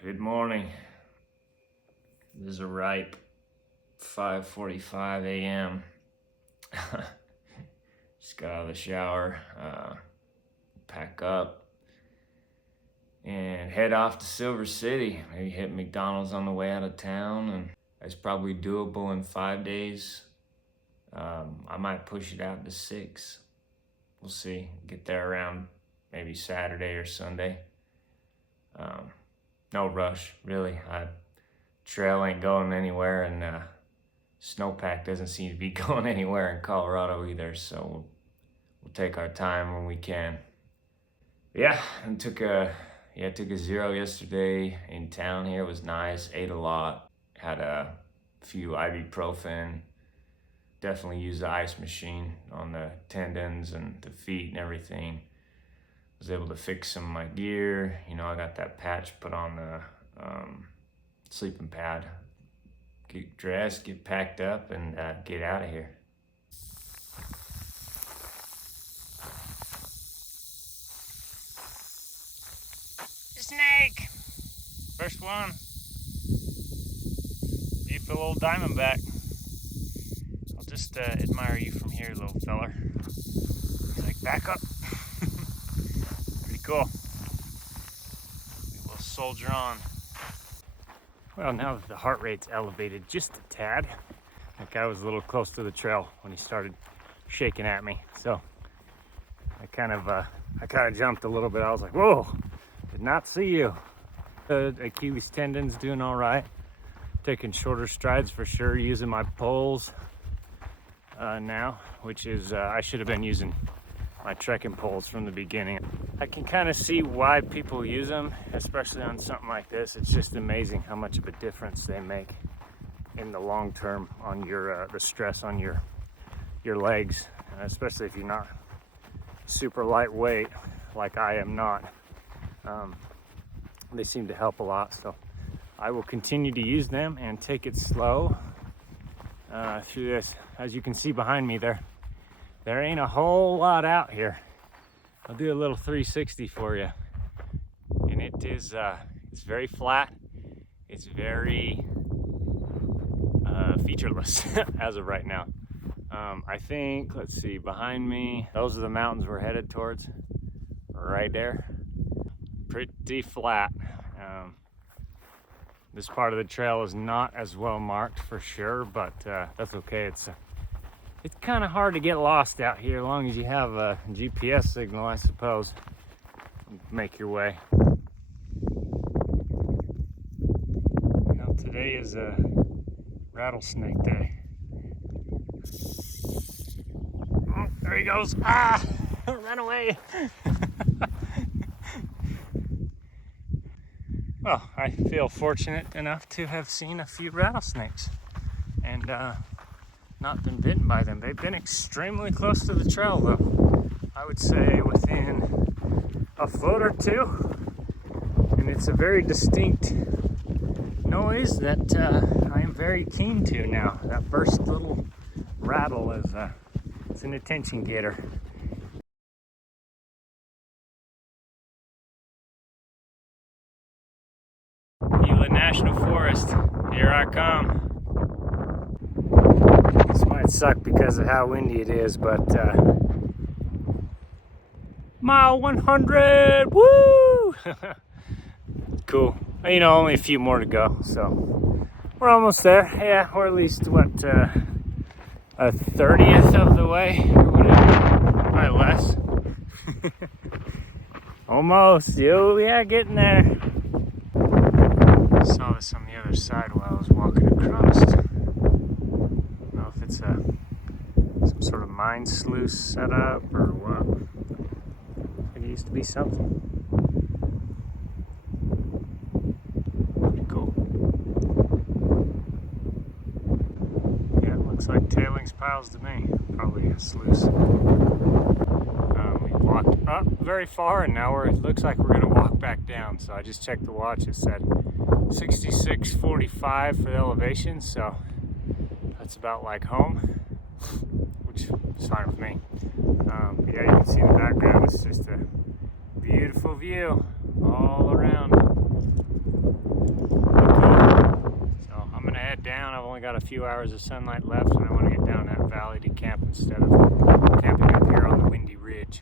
Good morning. This is a ripe 5:45 a.m. Just got out of the shower, pack up, and head off to Silver City. Maybe hit McDonald's on the way out of town, and it's probably doable in 5 days. I might push it out to 6. We'll see. Get there around maybe Saturday or Sunday. No rush, really. Trail ain't going anywhere, and snowpack doesn't seem to be going anywhere in Colorado either, so we'll take our time when we can. Yeah, and took a zero yesterday in town here. It was nice, ate a lot, had a few ibuprofen, definitely used the ice machine on the tendons and the feet and everything. Was able to fix some of my gear. You know, I got that patch put on the sleeping pad. Get dressed, get packed up, and get out of here. Snake! First one. Beautiful old diamondback. I'll just admire you from here, little feller. He's like, back up. Pretty cool. We will soldier on. Well, now that the heart rate's elevated just a tad, that guy was a little close to the trail when he started shaking at me. So I kind of jumped a little bit. I was like, whoa, did not see you. The Achilles tendon's doing all right. Taking shorter strides for sure, using my poles now, which is, I should have been using my trekking poles from the beginning. I can kind of see why people use them, especially on something like this. It's just amazing how much of a difference they make in the long term on your the stress on your legs, especially if you're not super lightweight like I am not. They seem to help a lot, so I will continue to use them and take it slow through this. As you can see behind me there ain't a whole lot out here. I'll do a little 360 for you. And it is, it's very flat. It's very featureless as of right now. I think, let's see, behind me, those are the mountains we're headed towards. Right there. Pretty flat. This part of the trail is not as well marked for sure, but that's okay. It's kind of hard to get lost out here as long as you have a GPS signal, I suppose. Make your way. Now today is a rattlesnake day. Oh, there he goes. Ah! Run away! Well, I feel fortunate enough to have seen a few rattlesnakes and not been bitten by them. They've been extremely close to the trail though. I would say within a foot or two. And it's a very distinct noise that I am very keen to now. That first little rattle is it's an attention getter. Gila National Forest, here I come. This might suck because of how windy it is, but mile 100, woo! Cool. You know, only a few more to go, so we're almost there. Yeah, or at least what, a 30th of the way, or whatever, probably less. Almost, yeah, getting there. Saw this on the other side while I was walking across. I don't know if it's some sort of mine sluice setup or what. It used to be something. Pretty cool. Yeah, it looks like tailings piles to me. Probably a sluice. We walked up very far, and now it looks like we're gonna walk back down. So I just checked the watch. It said 66.45 for the elevation, so that's about like home, which is fine with me. But yeah, you can see in the background, it's just a beautiful view all around. got a few hours of sunlight left, and I want to get down that valley to camp instead of camping up here on the windy ridge.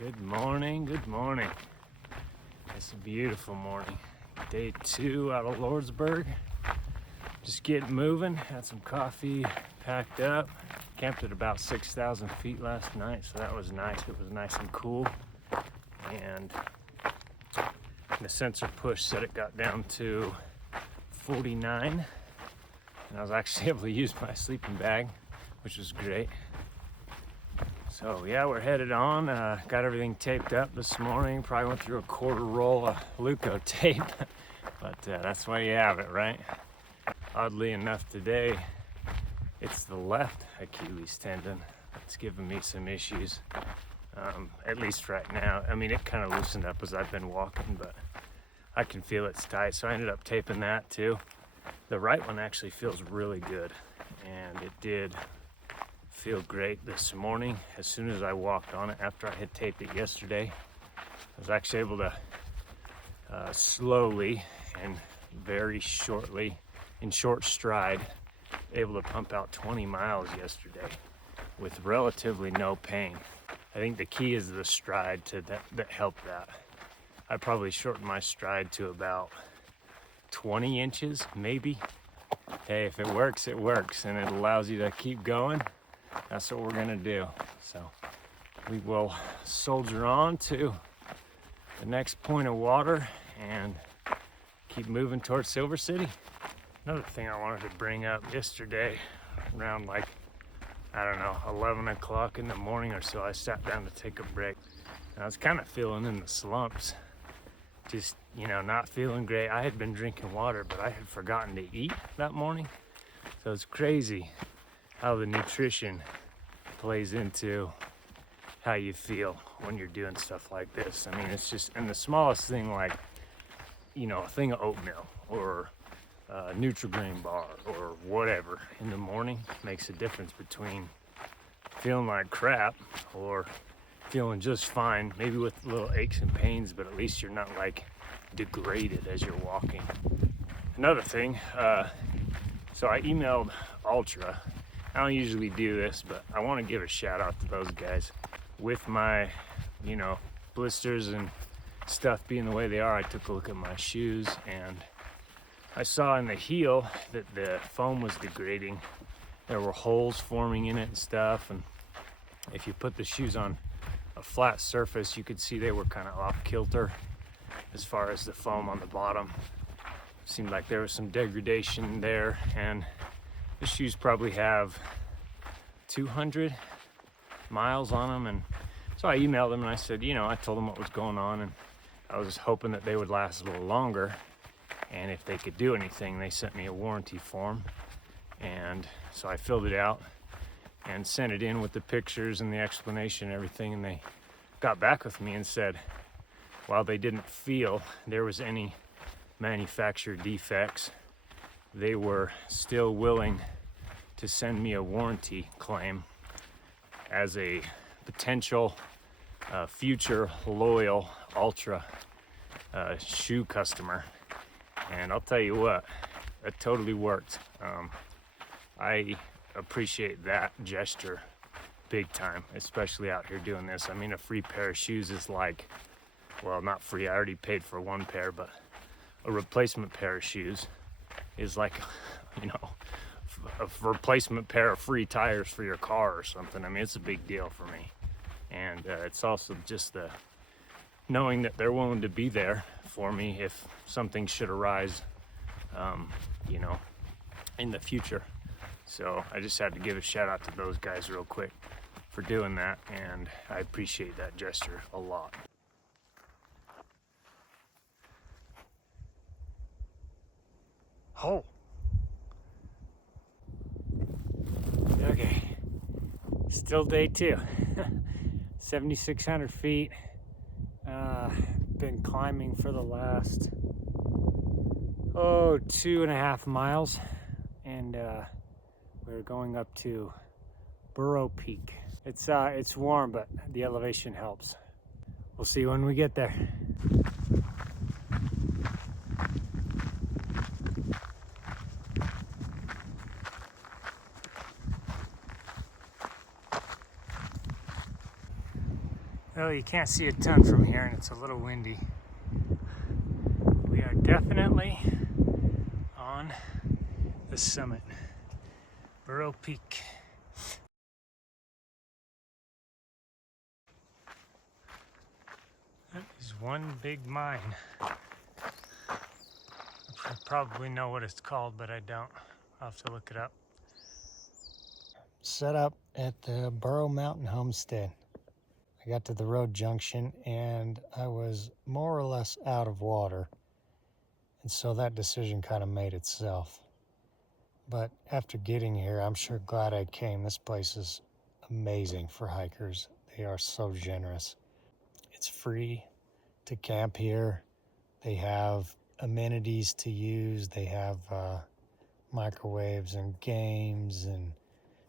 Good morning, good morning. It's a beautiful morning. Day 2 out of Lordsburg. Just getting moving, had some coffee, packed up. Camped at about 6,000 feet last night, so that was nice. It was nice and cool. And the sensor push said it got down to 49. And I was actually able to use my sleeping bag, which was great. So yeah, we're headed on. Got everything taped up this morning. Probably went through a quarter roll of Luco tape, but that's why you have it, right? Oddly enough today, it's the left Achilles tendon that's giving me some issues, at least right now. I mean, it kind of loosened up as I've been walking, but I can feel it's tight, so I ended up taping that too. The right one actually feels really good, and it did feel great this morning. As soon as I walked on it after I had taped it yesterday, I was actually able to slowly and very shortly, in short stride, able to pump out 20 miles yesterday with relatively no pain. I think the key is the stride to that helped that. I probably shortened my stride to about 20 inches, maybe. Hey, if it works, it works, and it allows you to keep going. That's what we're gonna do. So we will soldier on to the next point of water and keep moving towards Silver City. Another thing I wanted to bring up yesterday, around like, I don't know, 11 o'clock in the morning or so, I sat down to take a break. And I was kind of feeling in the slumps. Just, not feeling great. I had been drinking water, but I had forgotten to eat that morning. So it's crazy how the nutrition plays into how you feel when you're doing stuff like this. I mean, it's just, and the smallest thing, like, a thing of oatmeal or a Nutri-Grain bar or whatever in the morning makes a difference between feeling like crap or feeling just fine, maybe with little aches and pains, but at least you're not like degraded as you're walking. Another thing, so I emailed Ultra. I don't usually do this, but I want to give a shout out to those guys. With my, blisters and stuff being the way they are, I took a look at my shoes and I saw in the heel that the foam was degrading. There were holes forming in it and stuff, and if you put the shoes on a flat surface, you could see they were kind of off kilter as far as the foam on the bottom. Seemed like there was some degradation there, and the shoes probably have 200 miles on them. And so I emailed them and I said, I told them what was going on, and I was hoping that they would last a little longer, and if they could do anything, they sent me a warranty form. And so I filled it out and sent it in with the pictures and the explanation and everything, and they got back with me and said, while they didn't feel there was any manufacturer defects, they were still willing to send me a warranty claim as a potential future loyal Ultra shoe customer. And I'll tell you what, it totally worked. I appreciate that gesture big time, especially out here doing this. I mean, a free pair of shoes is like, well, not free, I already paid for one pair, but a replacement pair of shoes is like, a replacement pair of free tires for your car or something. I mean, it's a big deal for me. And it's also just the knowing that they're willing to be there for me if something should arise, in the future. So I just had to give a shout out to those guys real quick for doing that, and I appreciate that gesture a lot. Oh. Okay. Still day 2. 7,600 feet. Been climbing for the last 2.5 miles, and we're going up to Burro Peak. It's warm, but the elevation helps. We'll see when we get there. Well, you can't see a ton from here, and it's a little windy. We are definitely on the summit, Burro Peak. That is one big mine. I probably know what it's called, but I don't. I'll have to look it up. Set up at the Burro Mountain Homestead. I got to the road junction and I was more or less out of water. And so that decision kind of made itself. But after getting here, I'm sure glad I came. This place is amazing for hikers. They are so generous. It's free to camp here. They have amenities to use. They have microwaves and games and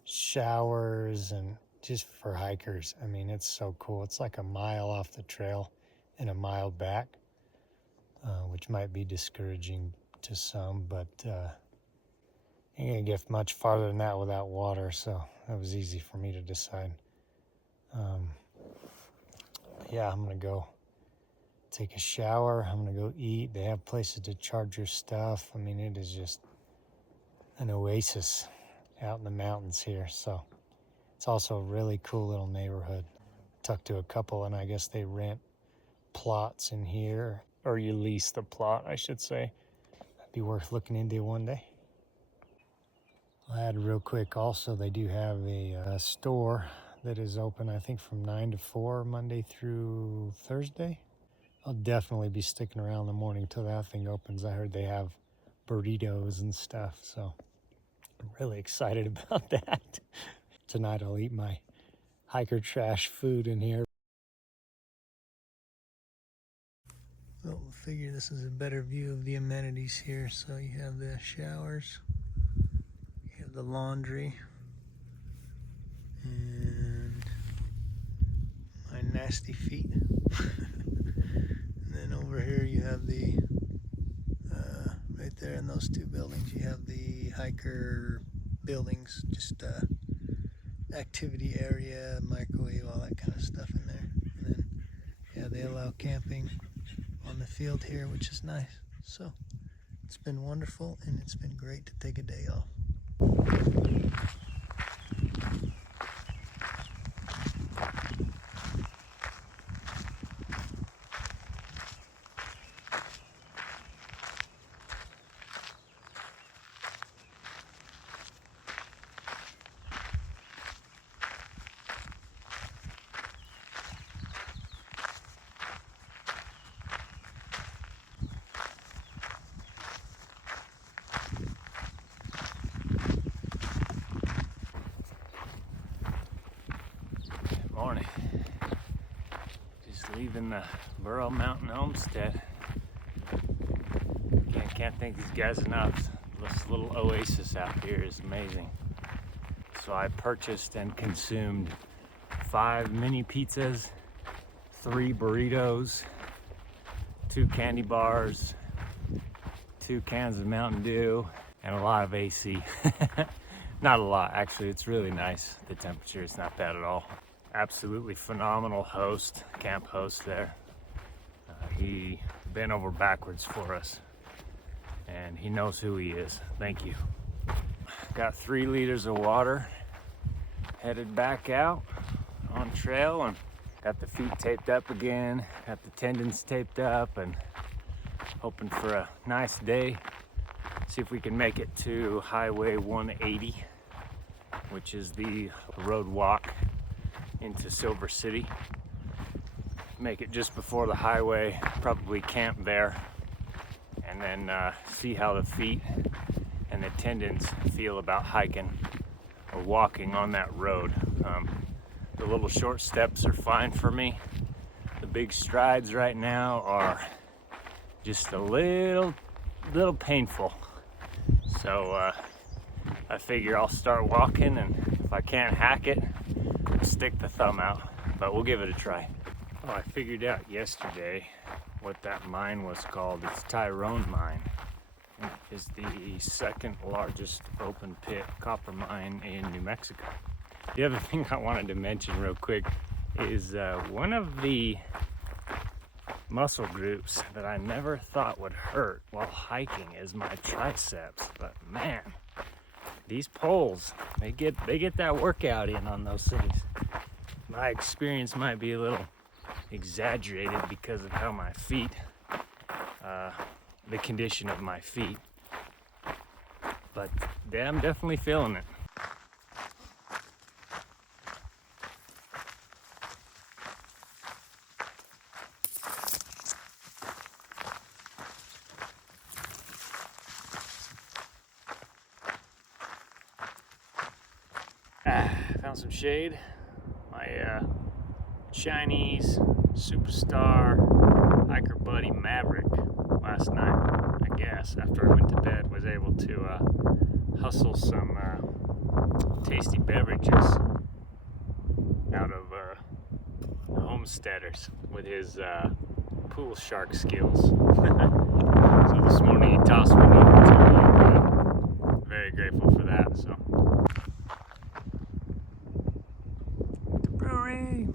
showers, and just for hikers. I mean, it's so cool. It's like a mile off the trail and a mile back, which might be discouraging to some, but ain't gonna get much farther than that without water, so that was easy for me to decide. Yeah, I'm gonna go take a shower. I'm gonna go eat. They have places to charge your stuff. I mean, it is just an oasis out in the mountains here. So it's also a really cool little neighborhood. Talked to a couple, and I guess they rent plots in here, or you lease the plot, I should say. That'd be worth looking into one day. I'll add real quick also, they do have a store that is open, I think, from 9 to 4, Monday through Thursday. I'll definitely be sticking around in the morning till that thing opens. I heard they have burritos and stuff, so I'm really excited about that. Tonight I'll eat my hiker trash food in here. Well, we'll figure this is a better view of the amenities here. So you have the showers, you have the laundry, and my nasty feet. And then over here you have the, right there in those two buildings, you have the hiker buildings, just activity area, microwave, all that kind of stuff in there. And then, yeah, they allow camping on the field here, which is nice. So it's been wonderful, and it's been great to take a day off. Morning. Just leaving the Burro Mountain Homestead. Can't thank these guys enough. This little oasis out here is amazing. So I purchased and consumed 5 mini pizzas, 3 burritos, 2 candy bars, 2 cans of Mountain Dew, and a lot of AC. Not a lot, actually. It's really nice. The temperature is not bad at all. Absolutely phenomenal host, camp host there. He bent over backwards for us, and he knows who he is. Thank you. Got 3 liters of water, headed back out on trail, and got the feet taped up again, got the tendons taped up, and hoping for a nice day. See if we can make it to Highway 180, which is the road walk into Silver City. Make it just before the highway, probably camp there, and then see how the feet and the tendons feel about hiking or walking on that road. The little short steps are fine for me. The big strides right now are just a little painful. So I figure I'll start walking, and if I can't hack it, I'll stick the thumb out, but we'll give it a try. Oh, I figured out yesterday what that mine was called. It's Tyrone Mine. It is the second largest open pit copper mine in New Mexico. The other thing I wanted to mention real quick is one of the muscle groups that I never thought would hurt while hiking is my triceps. But man, these poles, they get that workout in on those things. My experience might be a little exaggerated because of how my feet, the condition of my feet, but yeah, I'm definitely feeling it. Found some shade. My Chinese superstar hiker buddy Maverick last night, I guess, after I went to bed, was able to hustle some tasty beverages out of the Homesteads with his pool shark skills. So this morning he tossed one over to me, and very grateful for that. So. Brewery.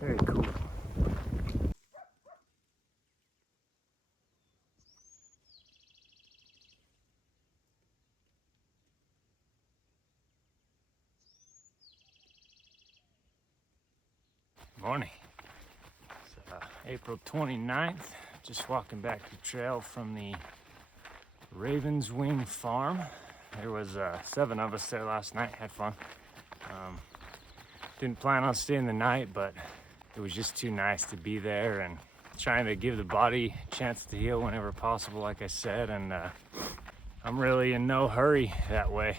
Very cool. Morning. It's April 29th. Just walking back the trail from the Raven's Wing Farm. There was 7 of us there last night, had fun. Didn't plan on staying the night, but it was just too nice to be there, and trying to give the body a chance to heal whenever possible, like I said, and I'm really in no hurry that way.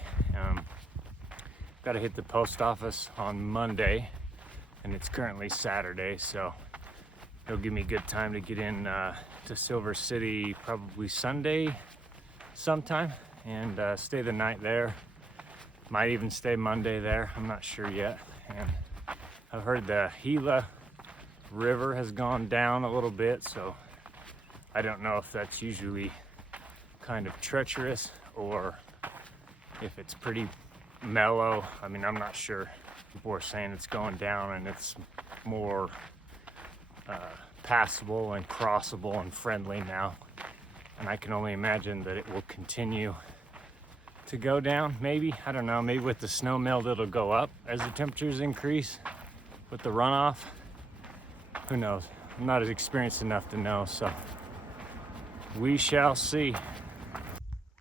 Got to hit the post office on Monday, and it's currently Saturday, so it'll give me good time to get in to Silver City probably Sunday sometime, and stay the night there. Might even stay Monday there, I'm not sure yet. And I've heard the Gila River has gone down a little bit, so I don't know if that's usually kind of treacherous or if it's pretty mellow. I mean, I'm not sure. People are saying it's going down and it's more passable and crossable and friendly now. And I can only imagine that it will continue to go down, maybe. I don't know, maybe with the snow melt it'll go up as the temperatures increase with the runoff. Who knows? I'm not as experienced enough to know, so we shall see.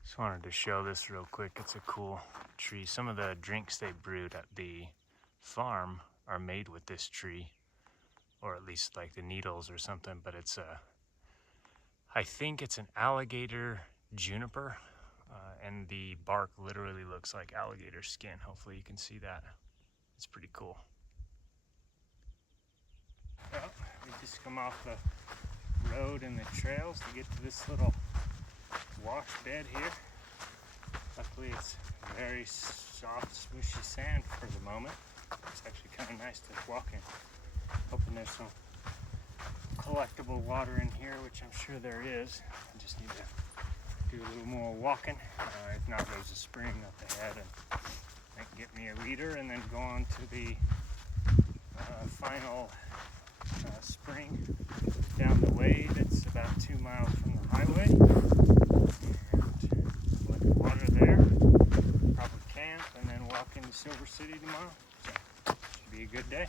Just wanted to show this real quick. It's a cool tree. Some of the drinks they brewed at the farm are made with this tree, or at least like the needles or something, but it's I think it's an alligator juniper, and the bark literally looks like alligator skin. Hopefully you can see that. It's pretty cool. Well, we just come off the road and the trails to get to this little wash bed here. Luckily it's very soft, swishy sand for the moment. It's actually kind of nice to walk in. Hoping there's some collectible water in here, which I'm sure there is. I just need to do a little more walking. If not, there's a spring up ahead, and that can get me a liter and then go on to the final spring down the way that's about 2 miles from the highway. And look at water there. Probably camp and then walk into Silver City tomorrow. So should be a good day.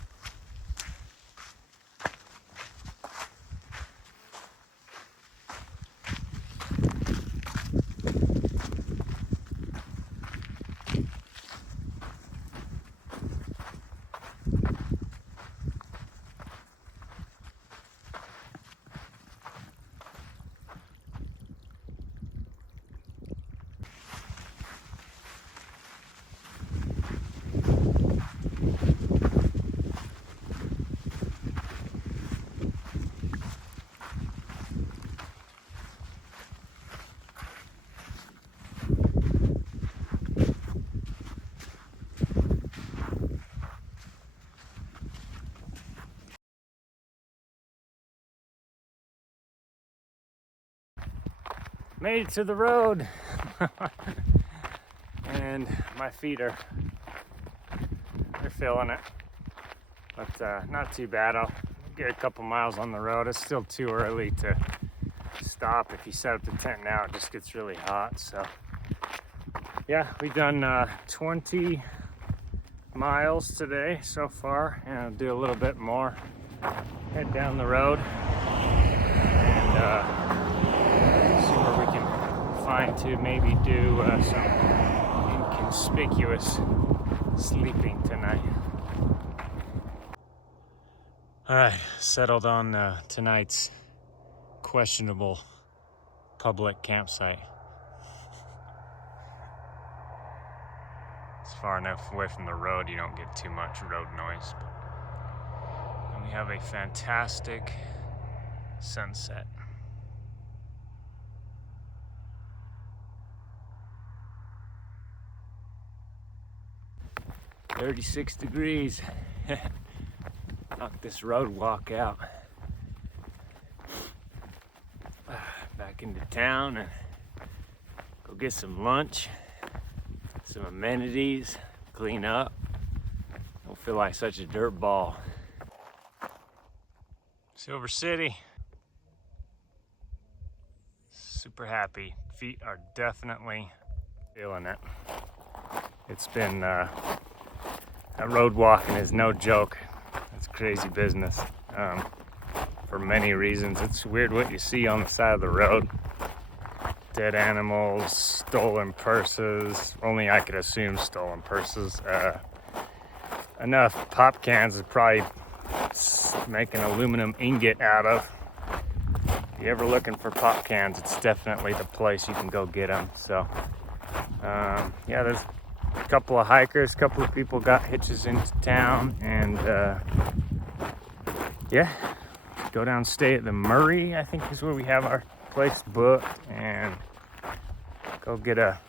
Made it to the road. And my feet they're feeling it. But not too bad. I'll get a couple miles on the road. It's still too early to stop. If you set up the tent now, it just gets really hot. So yeah, we've done 20 miles today so far, and I'll do a little bit more. Head down the road and see where we can find to maybe do some inconspicuous sleeping tonight. All right, settled on tonight's questionable public campsite. It's far enough away from the road, you don't get too much road noise. And we have a fantastic sunset. "36 degrees. Knock this road walk out. Back into town and go get some lunch, some amenities, clean up. Don't feel like such a dirt ball. Silver City. Super happy. Feet are definitely feeling it. It's been, that road walking is no joke. It's crazy business. For many reasons. It's weird what you see on the side of the road. Dead animals, stolen purses. Only I could assume stolen purses. Enough pop cans to probably make an aluminum ingot out of. If you're ever looking for pop cans, it's definitely the place you can go get them. So, yeah, there's a couple of hikers, a couple of people got hitches into town, and yeah, go down and stay at the Murray, I think is where we have our place booked, and go get a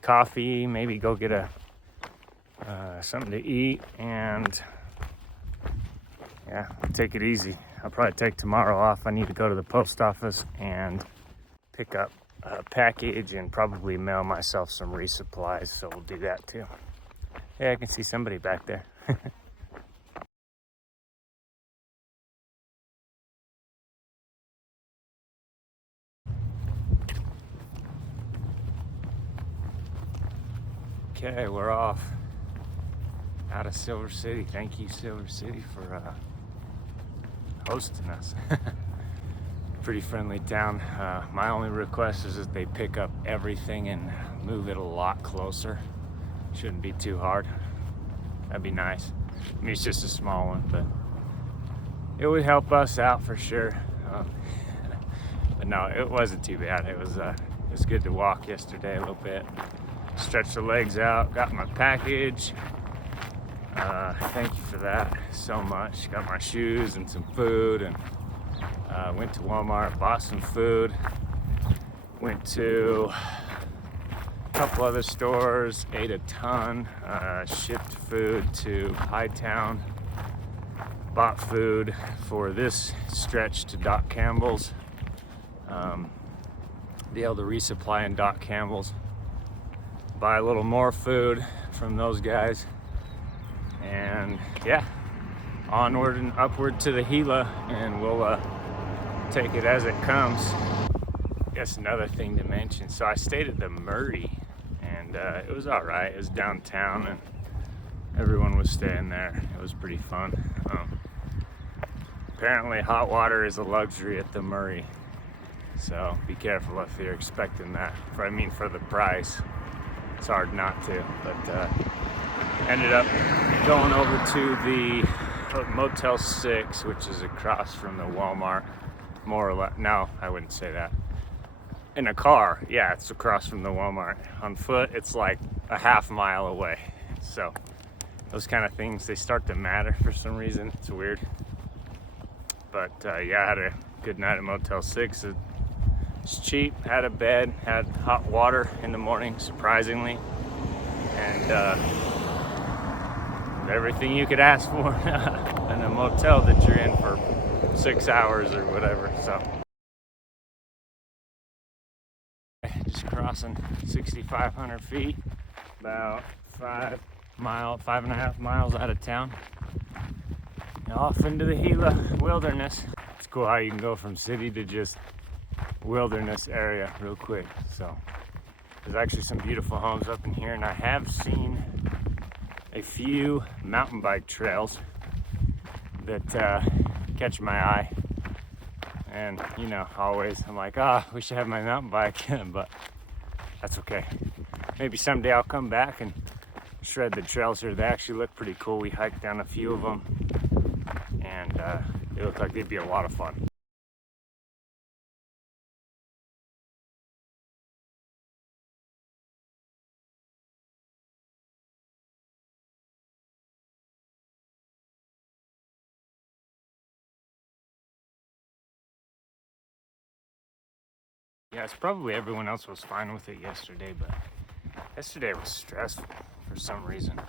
coffee, maybe go get a something to eat, and yeah, take it easy. I'll probably take tomorrow off. I need to go to the post office and pick up a package and probably mail myself some resupplies, so we'll do that too. Yeah, I can see somebody back there. Okay, we're off out of Silver City. Thank you, Silver City, for hosting us. Pretty friendly town. My only request is that they pick up everything and move it a lot closer. Shouldn't be too hard. That'd be nice. I mean, it's just a small one, but it would help us out for sure. But no, it wasn't too bad. It was good to walk yesterday a little bit. Stretched the legs out, got my package. Thank you for that so much. Got my shoes and some food, and went to Walmart, bought some food. Went to a couple other stores, ate a ton, shipped food to Hightown, bought food for this stretch to Doc Campbell's. Be able to resupply in Doc Campbell's. Buy a little more food from those guys, and yeah, onward and upward to the Gila, and we'll take it as it comes. I guess another thing to mention, so I stayed at the Murray, and it was all right. It was downtown, and everyone was staying there. It was pretty fun. Apparently hot water is a luxury at the Murray, so be careful if you're expecting that. For the price. It's hard not to, but ended up going over to the Motel 6, which is across from the Walmart, more or less. No, I wouldn't say that. In a car, yeah, it's across from the Walmart. On foot, it's like a half mile away. So those kind of things, they start to matter for some reason. It's weird. But yeah, I had a good night at Motel 6. It's cheap, had a bed, had hot water in the morning, surprisingly, and everything you could ask for in a motel that you're in for 6 hours or whatever. So crossing 6,500 feet, about 5.5 miles out of town, and off into the Gila wilderness. It's cool how you can go from city to just wilderness area real quick. So there's actually some beautiful homes up in here, and I have seen a few mountain bike trails that catch my eye. And you know, always I'm like, we should have my mountain bike, but that's okay. Maybe someday I'll come back and shred the trails here. They actually look pretty cool. We hiked down a few of them, and they look like they'd be a lot of fun. Yeah, it's probably everyone else was fine with it yesterday, but yesterday was stressful for some reason.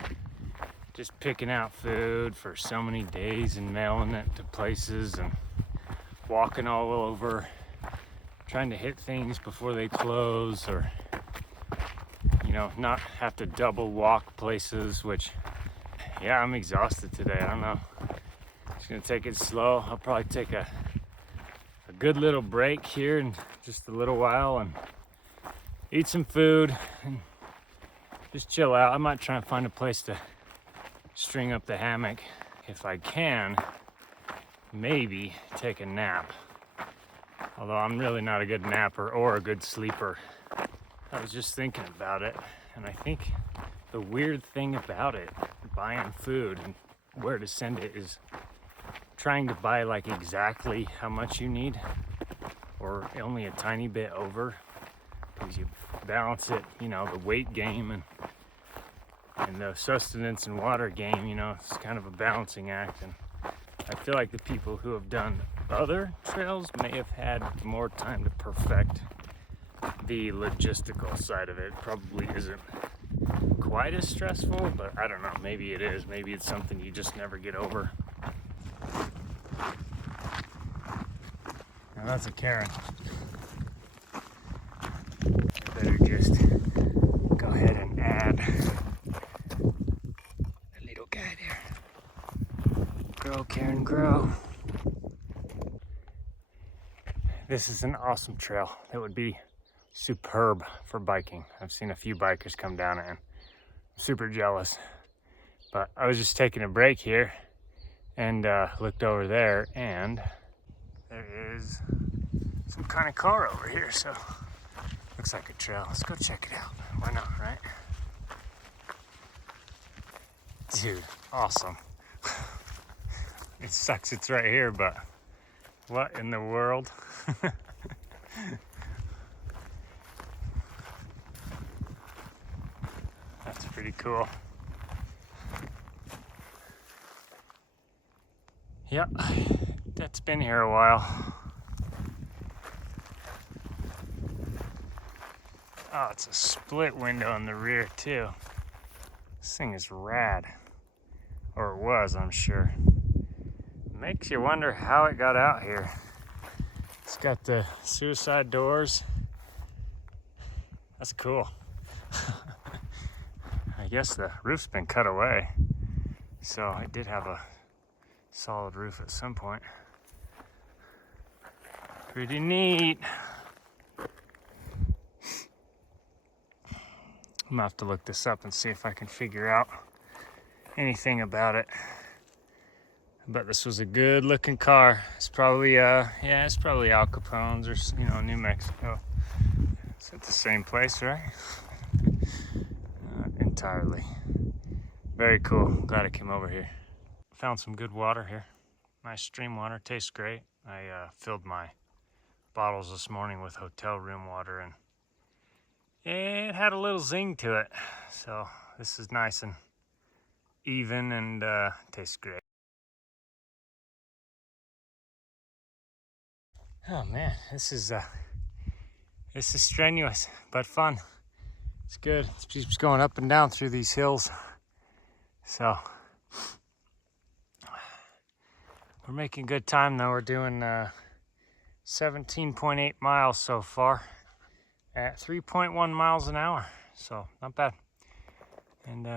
Just picking out food for so many days and mailing it to places and walking all over, trying to hit things before they close, or you know, not have to double walk places, which, yeah, I'm exhausted today. I don't know. Just gonna take it slow. I'll probably take a good little break here in just a little while and eat some food and just chill out. I might try and find a place to string up the hammock. If I can, maybe take a nap. Although I'm really not a good napper or a good sleeper. I was just thinking about it, and I think the weird thing about it, buying food and where to send it, is trying to buy like exactly how much you need or only a tiny bit over, because you balance it, you know, the weight game and the sustenance and water game, you know, it's kind of a balancing act. And I feel like the people who have done other trails may have had more time to perfect the logistical side of it. Probably isn't quite as stressful, but I don't know, maybe it is. Maybe it's something you just never get over. Now that's a Karen. I better just go ahead and add a little guy there. Grow, Karen, grow. This is an awesome trail. It would be superb for biking. I've seen a few bikers come down it, and I'm super jealous. But I was just taking a break here and looked over there, and there is some kind of car over here, so looks like a trail. Let's go check it out. Why not, right? Dude, awesome. It sucks it's right here, but what in the world? That's pretty cool. Yep, that's been here a while. Oh, it's a split window in the rear too. This thing is rad. Or it was, I'm sure. Makes you wonder how it got out here. It's got the suicide doors. That's cool. I guess the roof's been cut away, so it did have a solid roof at some point. Pretty neat. I'm gonna have to look this up and see if I can figure out anything about it. But this was a good looking car. It's probably it's probably Al Capone's, or you know, New Mexico. It's at the same place, right? Not entirely. Very cool. Glad I came over here. Found some good water here. Nice stream water, tastes great. I filled my bottles this morning with hotel room water, and it had a little zing to it. So this is nice and even, and tastes great. Oh man, this is strenuous but fun. It's good. It keeps going up and down through these hills. So we're making good time though. We're doing 17.8 miles so far, at 3.1 miles an hour, so not bad. And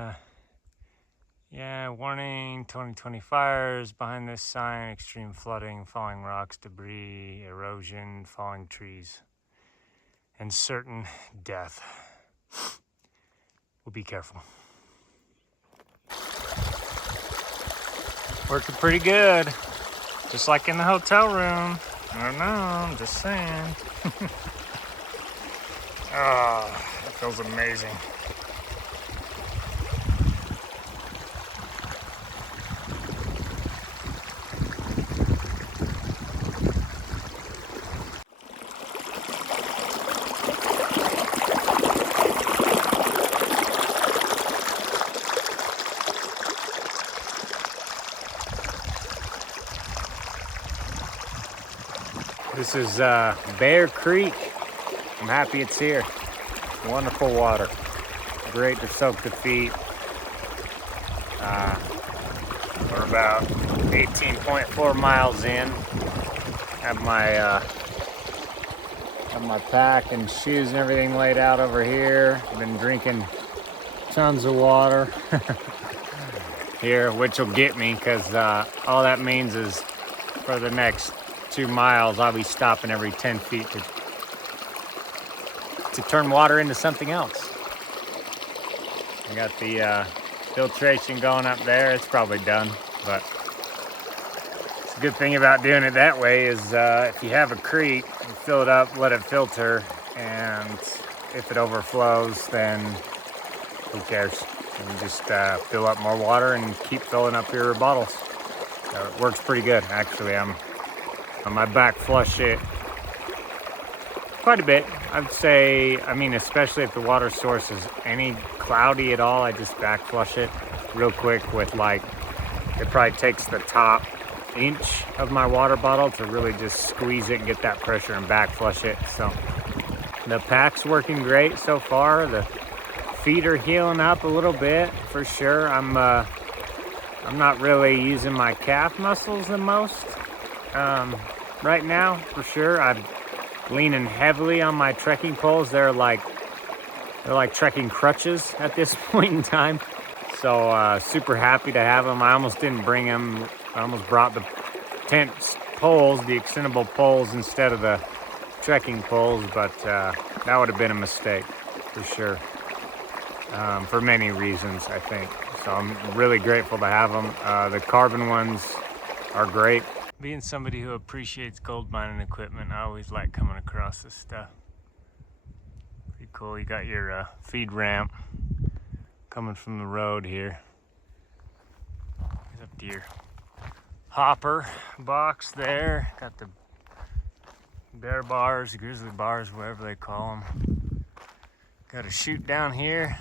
yeah, warning, 2020 fires, behind this sign, extreme flooding, falling rocks, debris, erosion, falling trees, and certain death. We'll be careful. Working pretty good, just like in the hotel room. I don't know, I'm just saying. Ah, it feels amazing. This is Bear Creek. I'm happy it's here. Wonderful water. Great to soak the feet. We're about 18.4 miles in. Have my pack and shoes and everything laid out over here. Been drinking tons of water here, which will get me, because all that means is for the next 2 miles I'll be stopping every 10 feet to turn water into something else. I got the filtration going up there. It's probably done, but the good thing about doing it that way is if you have a creek, you fill it up, let it filter, and if it overflows, then who cares? You just fill up more water and keep filling up your bottles. So it works pretty good, actually. I'm on my back flush it quite a bit, I'd say. I mean, especially if the water source is any cloudy at all, I just back flush it real quick with, like, it probably takes the top inch of my water bottle to really just squeeze it and get that pressure and back flush it. So the pack's working great so far. The feet are healing up a little bit for sure. I'm not really using my calf muscles the most right now, for sure. I'm leaning heavily on my trekking poles. They're like trekking crutches at this point in time. So super happy to have them. I almost didn't bring them. I almost brought the tent poles, the extendable poles, instead of the trekking poles, but that would have been a mistake for sure, for many reasons, I think. So I'm really grateful to have them. The carbon ones are great. Being somebody who appreciates gold mining equipment, I always like coming across this stuff. Pretty cool. You got your feed ramp coming from the road here. There's a deer hopper box there. Got the bear bars, grizzly bars, whatever they call them. Got a chute down here.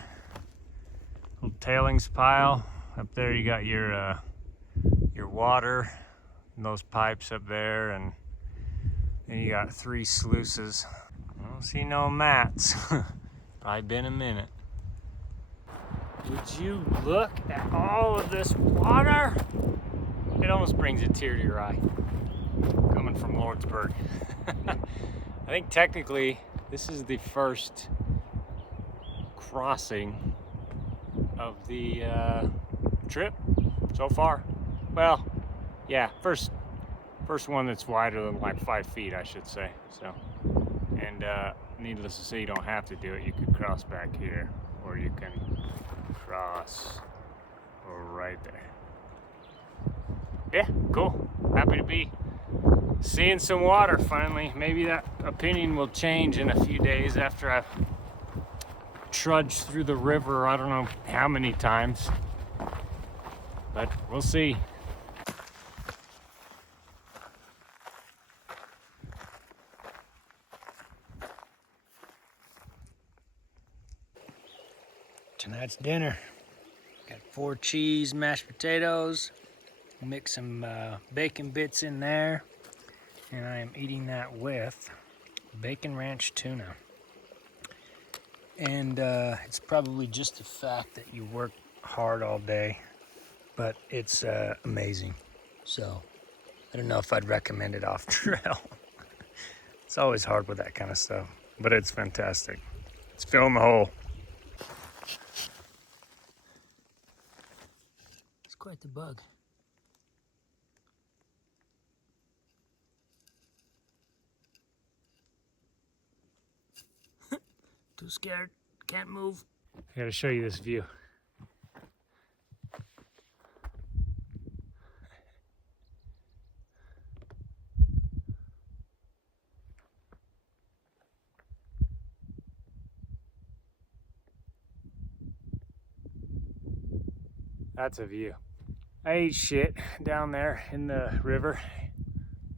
Little tailings pile. Up there you got your water. And those pipes up there, and then you got 3 sluices. I don't see no mats. Probably been a minute. Would you look at all of this water? It almost brings a tear to your eye. Coming from Lordsburg. I think technically this is the first crossing of the trip so far. Well, yeah, first one that's wider than like 5 feet, I should say. So, and needless to say, you don't have to do it. You could cross back here, or you can cross right there. Yeah, cool. Happy to be seeing some water finally. Maybe that opinion will change in a few days after I've trudged through the river I don't know how many times, but we'll see. Tonight's dinner. Got 4 cheese mashed potatoes. Mix some bacon bits in there. And I am eating that with bacon ranch tuna. And it's probably just the fact that you work hard all day, but it's amazing. So I don't know if I'd recommend it off trail. It's always hard with that kind of stuff. but it's fantastic. It's filling the hole. It's quite the bug. Too scared, can't move. I gotta show you this view. That's a view. I ate shit down there in the river.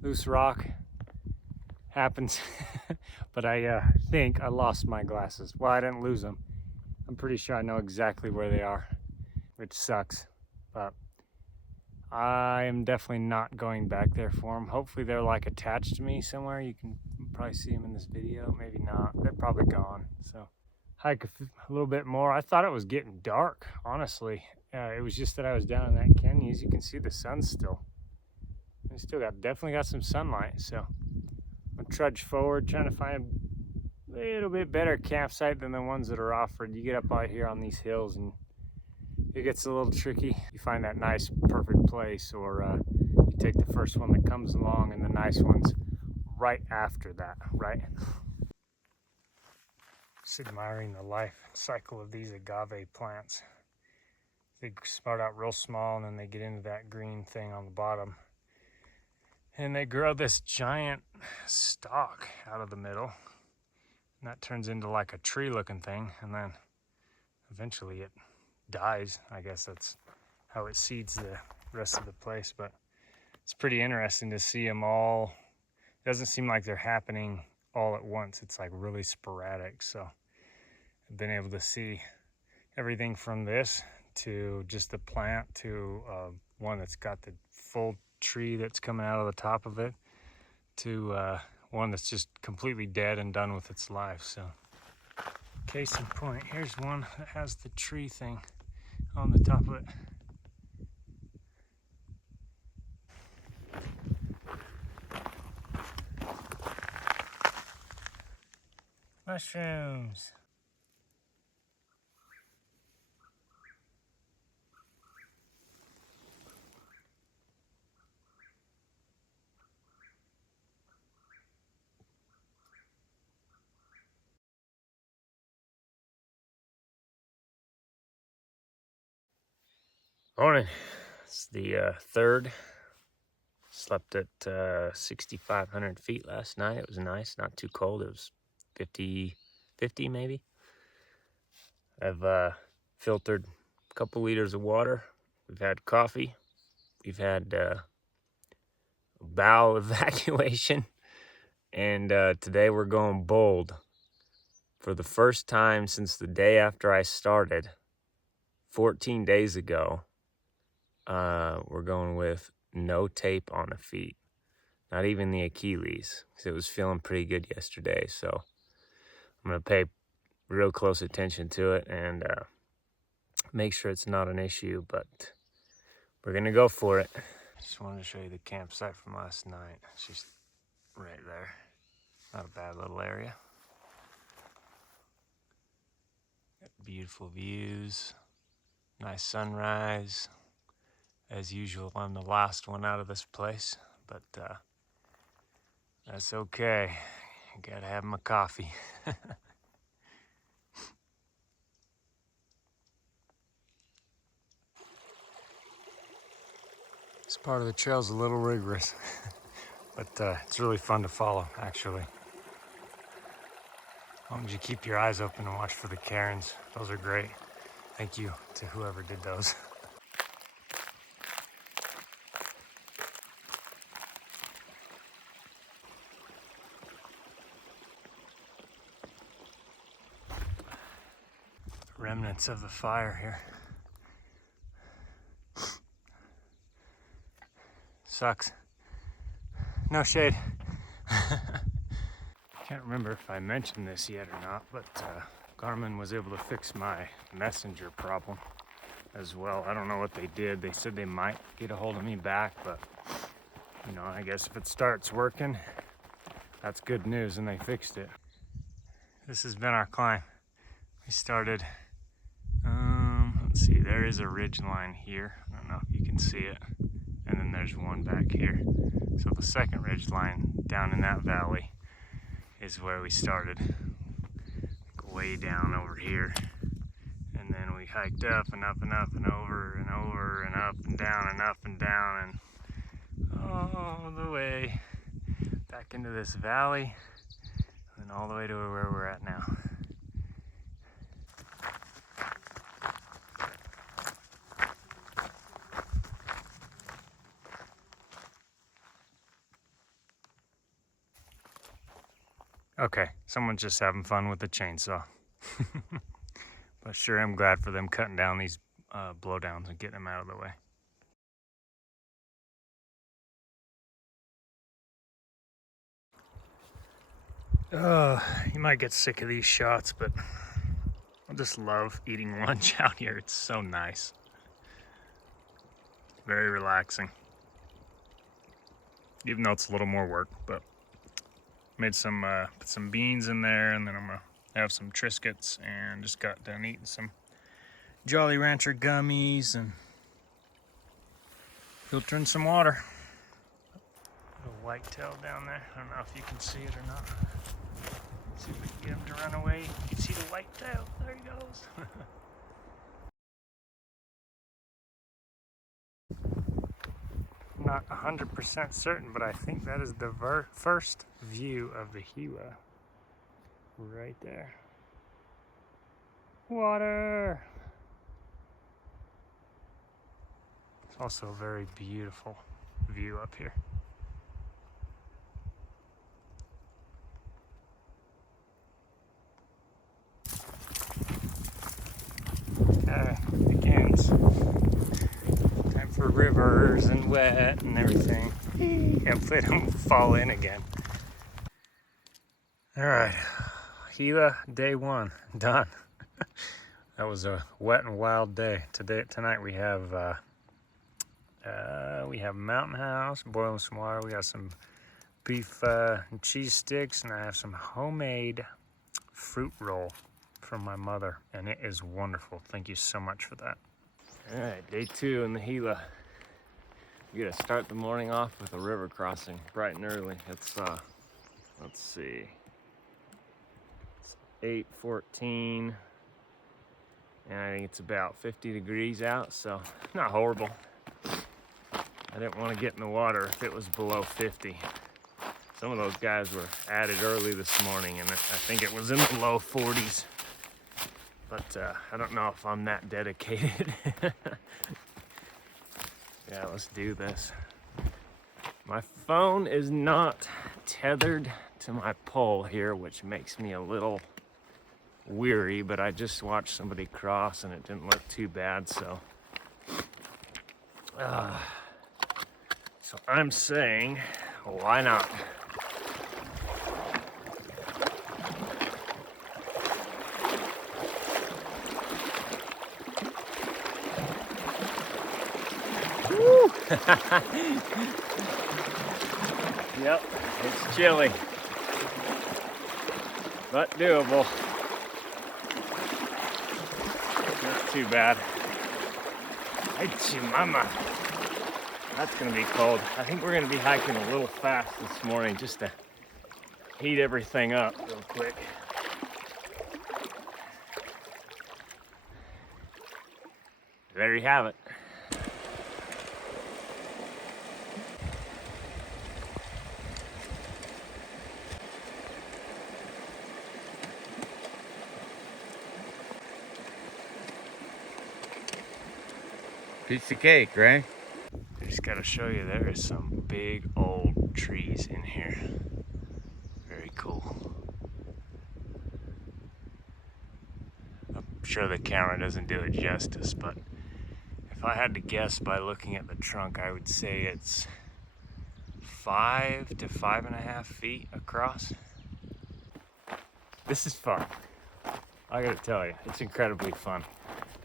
Loose rock. Happens. But I think I lost my glasses. Well, I didn't lose them. I'm pretty sure I know exactly where they are, which sucks. But I am definitely not going back there for them. Hopefully they're like attached to me somewhere. You can probably see them in this video. Maybe not. They're probably gone. So hike a little bit more. I thought it was getting dark, honestly. It was just that I was down in that canyon. As you can see, the sun's still. We still definitely got some sunlight. So I'm gonna trudge forward, trying to find a little bit better campsite than the ones that are offered. You get up out here on these hills and it gets a little tricky. You find that nice, perfect place, or you take the first one that comes along, and the nice one's right after that, right? Just admiring the life cycle of these agave plants. They start out real small, and then they get into that green thing on the bottom. And they grow this giant stalk out of the middle. And that turns into like a tree-looking thing, and then eventually it dies. I guess that's how it seeds the rest of the place. But it's pretty interesting to see them all. It doesn't seem like they're happening all at once. It's like really sporadic. So I've been able to see everything from this to just the plant to one that's got the full tree that's coming out of the top of it to one that's just completely dead and done with its life. So case in point, here's one that has the tree thing on the top of it. Mushrooms. Morning. It's the 3rd. Slept at 6,500 feet last night. It was nice, not too cold. It was 50 maybe. I've filtered a couple liters of water. We've had coffee. We've had bowel evacuation. And today we're going bold. For the first time since the day after I started, 14 days ago, we're going with no tape on the feet. Not even the Achilles, because it was feeling pretty good yesterday. So I'm going to pay real close attention to it and make sure it's not an issue, but we're going to go for it. Just wanted to show you the campsite from last night. It's just right there. Not a bad little area. Got beautiful views. Nice sunrise. As usual, I'm the last one out of this place, but that's okay. Gotta have my coffee. This part of the trail's a little rigorous, but it's really fun to follow, actually. As long as you keep your eyes open and watch for the cairns, those are great. Thank you to whoever did those. Remnants of the fire here. Sucks. No shade. Can't remember if I mentioned this yet or not, but Garmin was able to fix my messenger problem as well. I don't know what they did. They said they might get a hold of me back, but you know, I guess if it starts working, that's good news, and they fixed it. This has been our climb. We started, let's see, there is a ridge line here. I don't know if you can see it. And then there's one back here. So the second ridge line down in that valley is where we started. Way down over here. And then we hiked up and up and up and over and over and up and down and up and down and all the way back into this valley and all the way to where we're at now. Okay, someone's just having fun with the chainsaw. But sure, I'm glad for them cutting down these blowdowns and getting them out of the way. You might get sick of these shots, but I just love eating lunch out here. It's so nice. Very relaxing. Even though it's a little more work, but made some put some beans in there, and then I'm gonna have some Triscuits, and just got done eating some Jolly Rancher gummies and filtering some water. Little whitetail down there. I don't know if you can see it or not. See if we can get him to run away. You can see the whitetail. There he goes. Not 100% certain, but I think that is the first view of the Gila. Right there. Water! It's also a very beautiful view up here. Okay, begins. Time for rivers and wet and everything. Hopefully it don't fall in again. Alright, Gila day 1, done. That was a wet and wild day. Tonight we have Mountain House, boiling some water. We got some beef and cheese sticks, and I have some homemade fruit roll from my mother, and it is wonderful. Thank you so much for that. All right, day 2 in the Gila. We gotta start the morning off with a river crossing, bright and early. It's let's see, it's 8:14, and I think it's about 50 degrees out, so not horrible. I didn't want to get in the water if it was below 50. Some of those guys were at it early this morning, and I think it was in the low 40s. But I don't know if I'm that dedicated. Yeah, let's do this. My phone is not tethered to my pole here, which makes me a little weary, but I just watched somebody cross and it didn't look too bad, so I'm saying, why not? Woo! Yep, it's chilly, but doable. Not too bad. Hey, mama. That's gonna be cold. I think we're gonna be hiking a little fast this morning just to heat everything up real quick. There you have it. Piece of cake, right? I just gotta show you, there is some big old trees in here. Very cool. I'm sure the camera doesn't do it justice, but if I had to guess by looking at the trunk, I would say it's 5 to 5.5 feet across. This is fun. I gotta tell you, it's incredibly fun.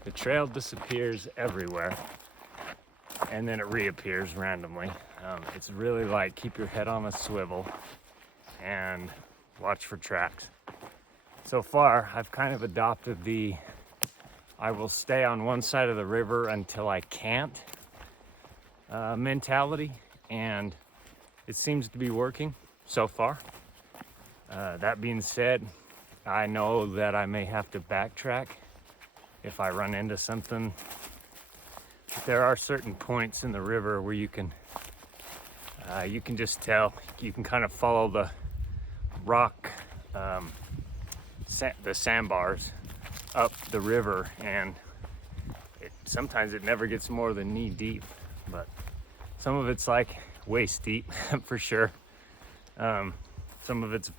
The trail disappears everywhere, and then it reappears randomly. It's really like keep your head on a swivel and watch for tracks. So far, I've kind of adopted the I will stay on one side of the river until I can't mentality, and it seems to be working so far. That being said, I know that I may have to backtrack if I run into something. There are certain points in the river where you can just tell. You can kind of follow the rock, the sandbars up the river, and sometimes it never gets more than knee deep, but some of it's like waist deep for sure. Some of it's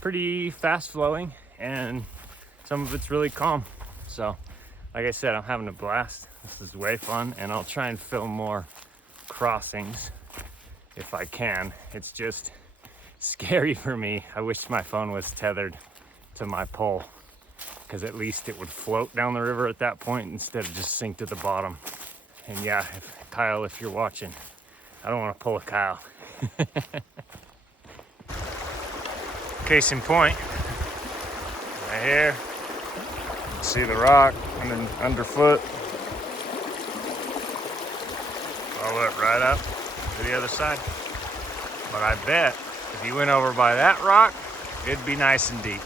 pretty fast flowing, and some of it's really calm. So like I said, I'm having a blast. This is way fun, and I'll try and film more crossings if I can. It's just scary for me. I wish my phone was tethered to my pole, because at least it would float down the river at that point instead of just sink to the bottom. And yeah, Kyle, if you're watching, I don't want to pull a Kyle. Case in point, right here, you can see the rock and then underfoot. Follow it right up to the other side. But I bet if you went over by that rock, it'd be nice and deep.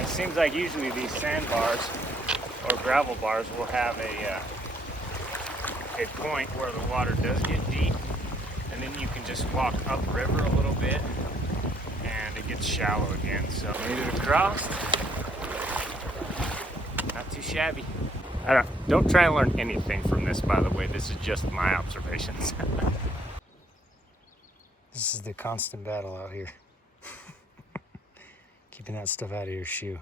It seems like usually these sandbars or gravel bars will have a point where the water does get deep, and then you can just walk upriver a little bit and it gets shallow again. So made it across. Not too shabby. Don't try and learn anything from this, by the way. This is just my observations. This is the constant battle out here. Keeping that stuff out of your shoe.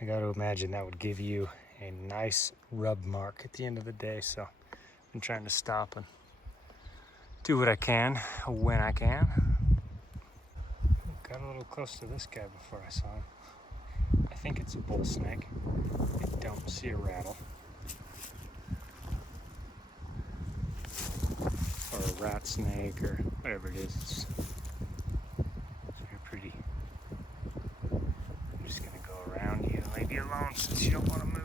I got to imagine that would give you a nice rub mark at the end of the day. So I'm trying to stop and do what I can when I can. Got a little close to this guy before I saw him. I think it's a bull snake. I don't see a rattle. Or a rat snake, or whatever it is. It's very pretty. I'm just gonna go around you and leave you alone since you don't want to move.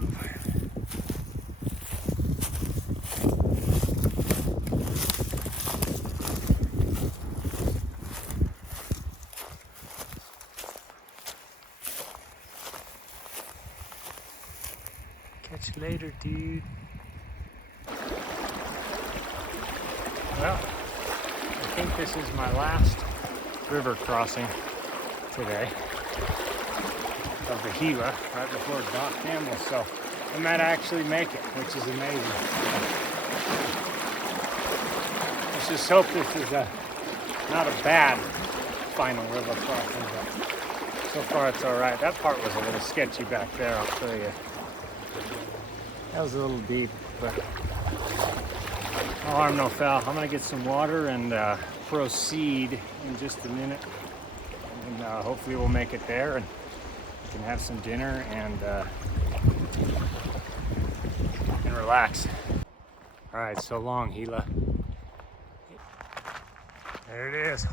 Catch you later, dude. Well, I think this is my last river crossing today of the Gila, right before Doc Campbell, so I might actually make it, which is amazing. Let's just hope this is not a bad final river crossing, but so far it's all right. That part was a little sketchy back there, I'll tell you. That was a little deep, but no harm, no foul. I'm gonna get some water and proceed in just a minute. And hopefully we'll make it there and we can have some dinner and relax. All right, so long, Gila. There it is.